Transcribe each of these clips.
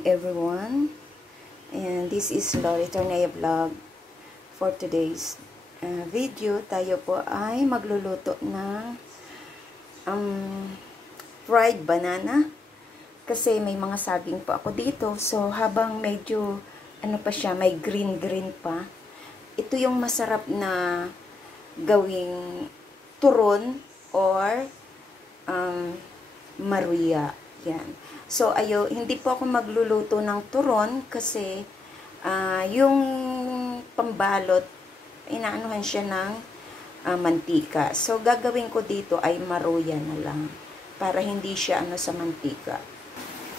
morning everyone, and this is Lori Tornea Vlog. For today's video, tayo po ay magluluto ng fried banana kasi may mga saging po ako dito. So habang medyo ano pa siya, may green pa, ito yung masarap na gawing turon or maruya. Yan. So, hindi po ako magluluto ng turon kasi yung pambalot, inaanuhan siya ng mantika. So, gagawin ko dito ay maruya na lang para hindi siya sa mantika.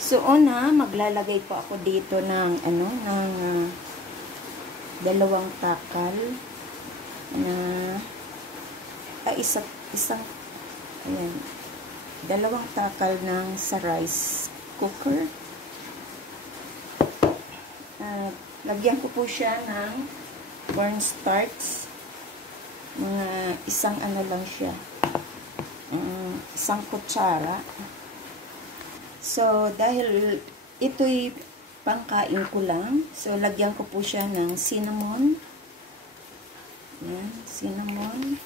So, una, maglalagay po ako dito ng dalawang takal na ayan, dalawang takal ng sa rice cooker. Lagyan ko po siya ng cornstarch. Mga isang lang siya. Isang kutsara. So, dahil ito'y pangkain ko lang, so lagyan ko po siya ng cinnamon. Yan, cinnamon.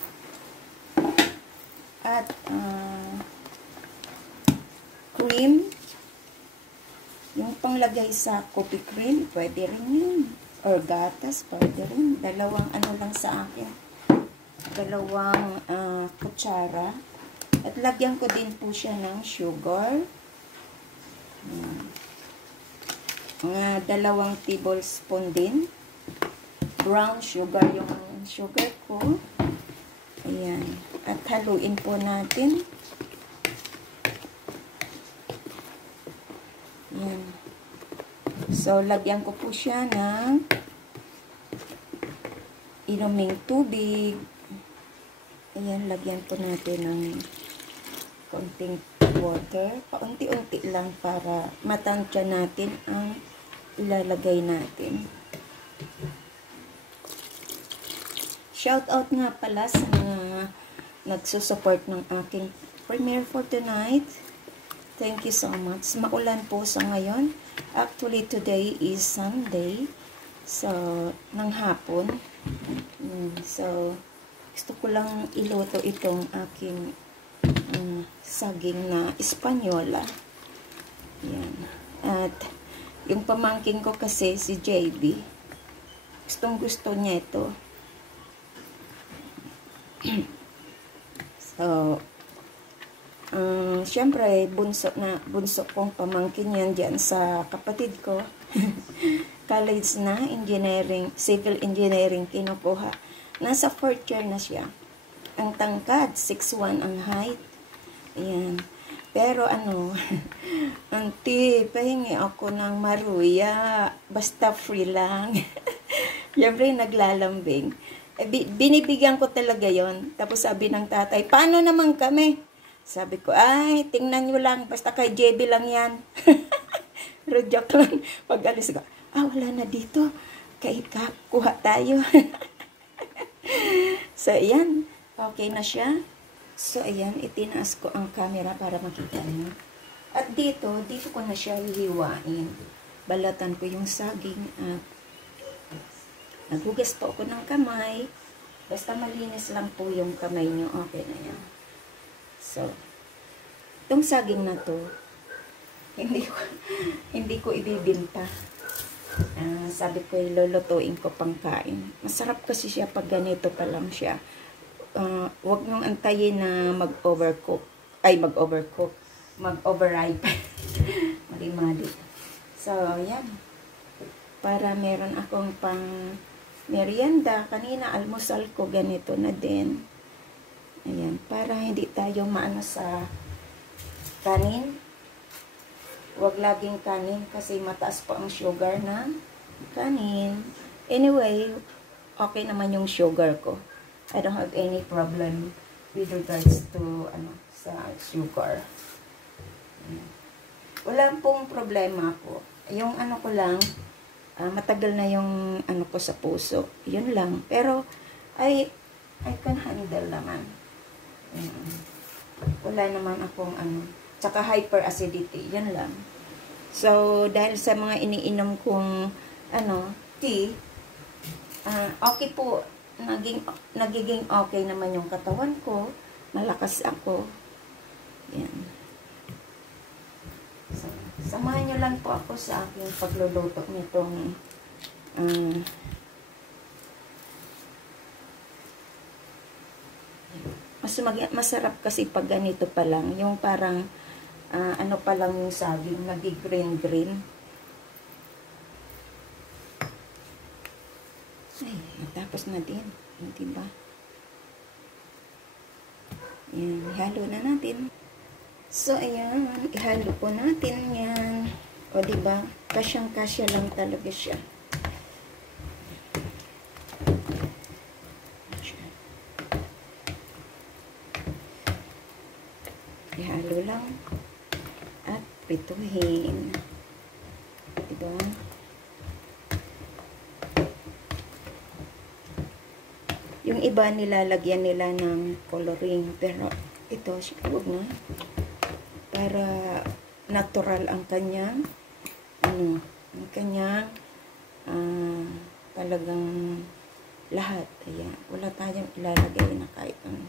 At cream. Yung panglagay sa coffee cream, pwede rin yun. Or gatas, pwede rin. Dalawang lang sa akin. Dalawang kutsara. At lagyan ko din po siya ng sugar. Dalawang tablespoon din. Brown sugar yung sugar ko. Ayan. At haluin po natin. Ayan. So, lagyan ko po siya ng inuming tubig. Ayan, lagyan po natin ng konting water. Paunti-unti lang para matansya natin ang ilalagay natin. Shout out nga pala sa mga nagsusupport ng aking premiere for tonight. Thank you so much. Maulan po sa ngayon. Actually, today is Sunday. So, ng hapon. So, gusto ko lang iluto itong aking saging na Espanyola. Yan. At, yung pamangking ko kasi, si JB, gustong-gusto niya ito. So, syempre, bunso kong pamangkin yan dyan sa kapatid ko. College na, engineering, civil engineering kinukuha. Nasa 4th year na siya. Ang tangkad, 6'1" ang height. Ayan. Pero auntie, pahingi ako ng maruya. Basta free lang. Syempre, naglalambing. Binibigyan ko talaga yon. Tapos sabi ng tatay, paano naman kami? Sabi ko, ay, tingnan nyo lang. Basta kay JB lang yan. Pero joke lang. Pag alis ko, wala na dito. Kuha tayo. So, ayan. Okay na siya. So, ayan. Itinaas ko ang camera para makita nyo. At dito ko na siya hihiwain. Balatan ko yung saging. At naghugas po ako ng kamay. Basta malinis lang po yung kamay nyo. Okay na yan. So, itong saging na to, hindi ko ibibinta. Sabi ko, lulutuin ko pangkain. Masarap kasi siya pag ganito pa lang siya. Huwag niyong antayin na mag-overcook. Mag-overripe. Mali-mali. So, yan. Para meron akong pang merienda. Kanina, almusal ko ganito na din. Ayan, para hindi tayo maano sa kanin. Huwag laging kanin kasi mataas po ang sugar ng kanin. Anyway, okay naman yung sugar ko. I don't have any problem with regards to sa sugar. Ayan. Wala pong problema ko. Yung ko lang, matagal na yung ko sa puso. Yun lang. Pero, I can handle naman. Wala naman akong tsaka hyperacidity, yan lang. So, dahil sa mga iniinom kong tea, okay po, nagiging okay naman yung katawan ko, malakas ako. Yan. So, samahan nyo lang po ako sa aking pagluluto nitong masarap kasi pag ganito pa lang, yung parang ano pa lang yung saging, nag-green. Ay, matapos na din, diba? Yan, ihalo na natin. So, ayan, ihalo po natin yan. O, diba? Kasyang-kasya lang talaga siya. Ihalo lang. At prituhin. Diba? Yung iba nilalagyan nila ng coloring. Pero, ito, huwag na. Para natural ang kanyang talagang lahat. Ayan. Wala tayong ilalagay na kahit ano.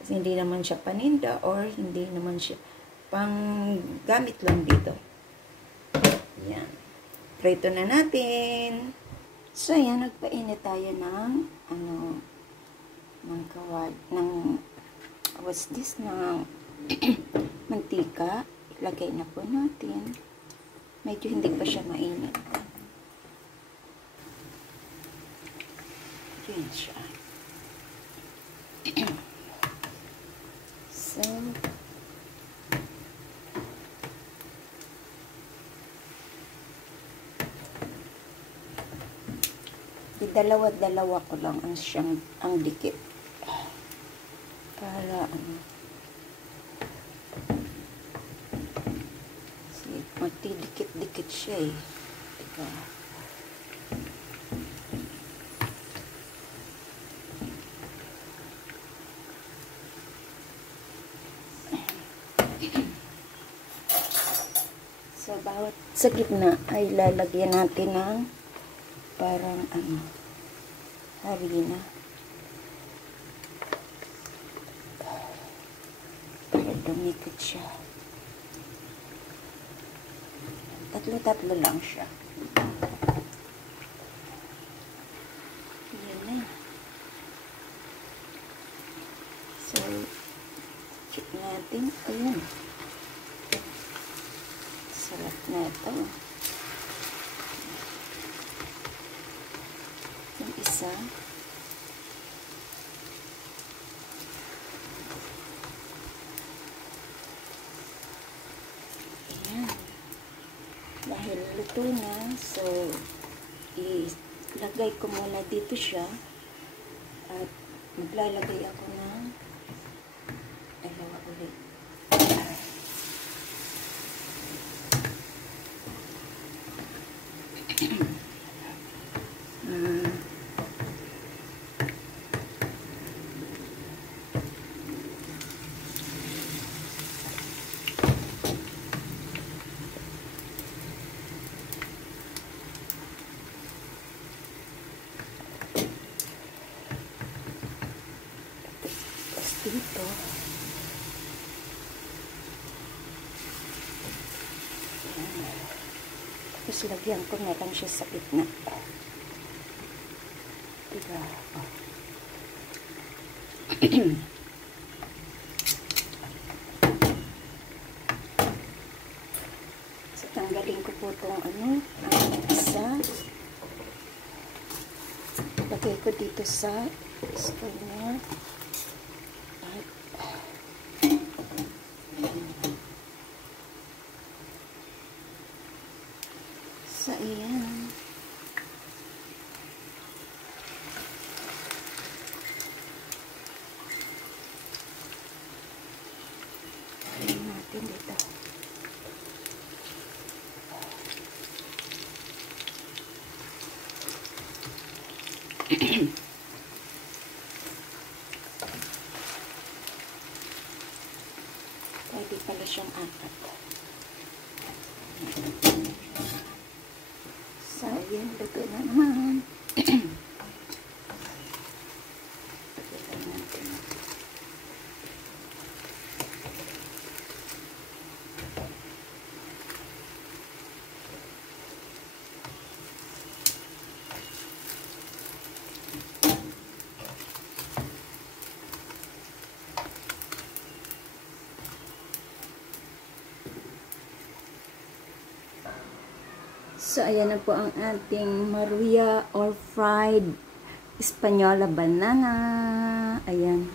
Kasi hindi naman siya paninda or hindi naman siya pang gamit lang dito. Ayan. Prito na natin. So, ayan. Nagpainit tayo ng what's this? Ng mantika. Ilagay na po natin. Medyo hindi pa siya mainit. Yan siya. So, dalawa-dalawa ko lang ang dikit. Para magdidikit-dikit siya eh. Diba? So, bawat sa gitna ay lalagyan natin ng parang harina. Para dumikit siya. Tatlo-tatlo lang siya. Yan na. So, check natin. Ayan. Sarap na ito. Yung isa. Ayan. Dahil luto na, so ilagay ko muna dito siya at maglalagay ako ng dalawa ulit. Dito. Tapos lagyan ko na lang siya sa gitna. Diba? Oh. So, tanggalin ko po itong isa. Lagay ko dito sa spoon niya. So, ayan. Ayan natin dito. Pwede pala siyang apat. Ayan, luto na naman. Pakita natin. So, ayan na po ang ating maruya or fried Espanola banana. Ayan.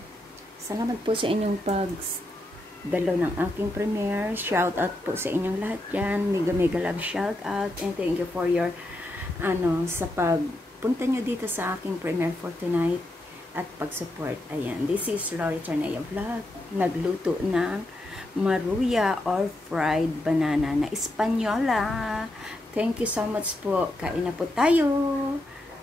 Salamat po sa inyong pagdalo ng aking premiere. Shout out po sa inyong lahat yan. Mega love shout out. And thank you for your, sa pagpunta nyo dito sa aking premiere for tonight at pag-support. Ayan. This is Lori Charnea Vlog. Nagluto ng maruya or fried banana na Espanola. Thank you so much po. Kain na po tayo.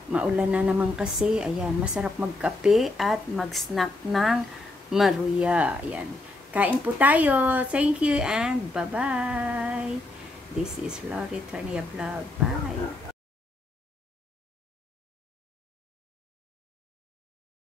Maulan na naman kasi. Ayan, masarap magkape at mag-snack ng maruya. Ayan. Kain po tayo. Thank you and bye-bye. This is Lori Charnea Vlog. Bye.